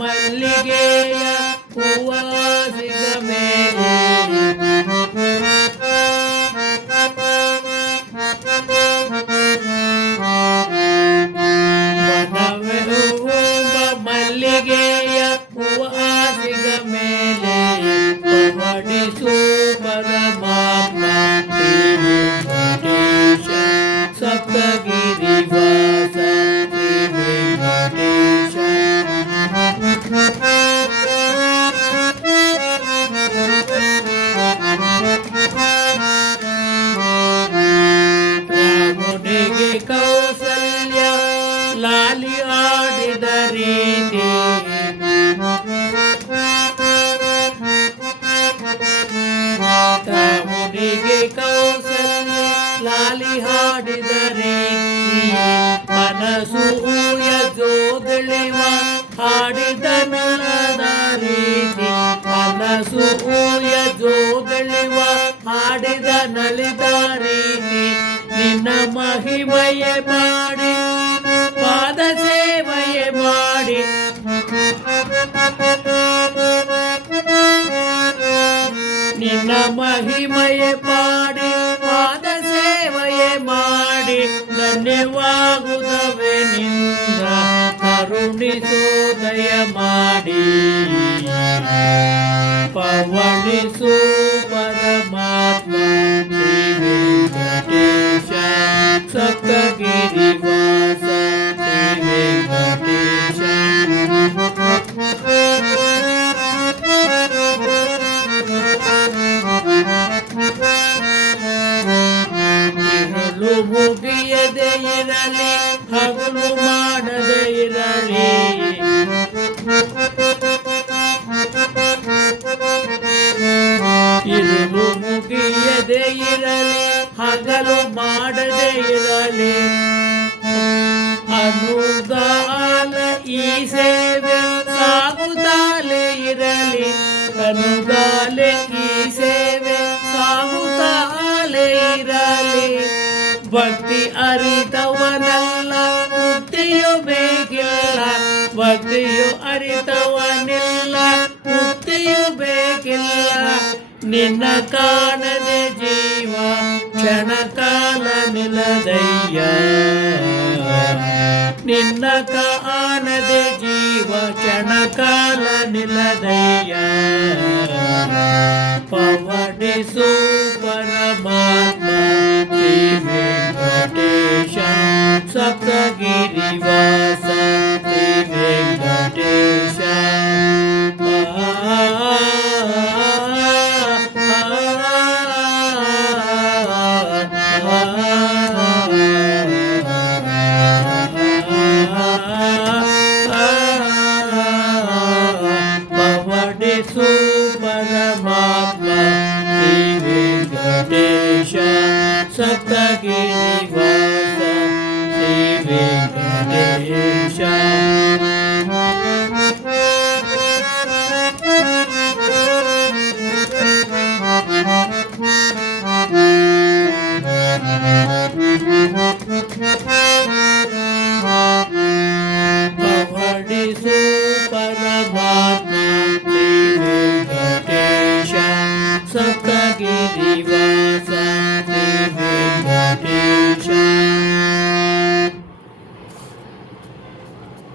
ಮಲ್ಲಿಗೆಯ ಹೂವಾಸಿದ ಮೇಲೆ ಮಲ್ಲಿಗೆಯ ಹೂವಾಸಿದ ಮೇಲೆ ಪವಡಿಸು ಪರಮಾತ್ಮ ಶ್ರೀ ವೆಂಕಟೇಶ ಸಪ್ತಗಿರಿ ವಾಸ ಶ್ರೀ ವೆಂಕಟೇಶ ರಾಮನಿಗೆ ಕೌಸಲ್ಯ ಲಾಲಿ ಆಡಿದ ರೀತಿ ರಾಮನಿಗೆ ಕೌಸಲ್ಯ ಲಾಲಿ ಹಾಡಿದ ರೀತಿ ಮನಸೂಯ ಜೋಗಳಿವ ಹಾಡಿದ ನಲದ ರೀತಿ ಮನಸೂಯ ಜೋಗಳಿವ ಹಾಡಿದ ನಲಿದ ರೀತಿ ನಿನ್ನ ಮಹಿಮಯೇ ಮಾಡಿ ಪಾದ ಸೇವೆಯೇ ಮಾಡಿ ನಿನ್ನ ಮಹಿಮಯೇ ಪಾಡಿ ಪಾದ ಸೇವೆಯೇ ಮಾಡಿ ಧನ್ಯವಾಗುತ್ತವೆ ನಿಂದ ಕರುಣಿಸು ದಯ ಮಾಡಿ ಪವಣಿಸು ಪರಮಾತ್ಮ ಶ್ರೀ ವೆಂಕಟೇಶ ಸಪ್ತಗಿರಿ ವಾಸ ಶ್ರೀ ವೆಂಕಟೇಶ ಇರಲು ಮುಗಿಯದೆ ಇರಲಿ ಹಗಲು ಮಾಡದೆ ಇರಲಿ ಇರಲು ಮುಗಿಯದೆ ಇರಲಿ ಹಗಲು ಮಾಡದೆ ಇರಲಿ ಅನುಗಾಲ ಈ ಸೇವೆ ಸಾಗುತ್ತಾಲೆ ಇರಲಿ ಅನುಗಾಲೆ ಈ ಸೇವೆ ಸಾಗುತ್ತಾಲೆ ಇರಲಿ ಭಕ್ತಿ ಅರಿತವನಲ್ಲ ಮುಕ್ತಿಯು ಬೇಕಿಲ್ಲ ಭಕ್ತಿಯು ಅರಿತವನಿಲ್ಲ ಮುಕ್ತಿಯು ಬೇಕಿಲ್ಲ ನಿನ್ನ ಕಾಣದೆ ಜೀವ ಕ್ಷಣ ಕಾಲ ನಿಲ್ಲದಯ್ಯ ನಿನ್ನ ಕಾಣದೆ ಜೀವ ಕ್ಷಣ ಕಾಲ ನಿಲ್ಲದಯ್ಯ ಪವಡಿಸು ಪರಮಾತ್ಮ ಶ್ರೀ ವೆಂಕಟೇಶ ಸಪ್ತಗಿರಿ ವಾಸ ಶ್ರೀ ವೆಂಕಟೇಶ ಪವಡಿಸು ಪರಮಾತ್ಮ ಶ್ರೀ ವೆಂಕಟೇಶ ಸಪ್ತಗಿರಿ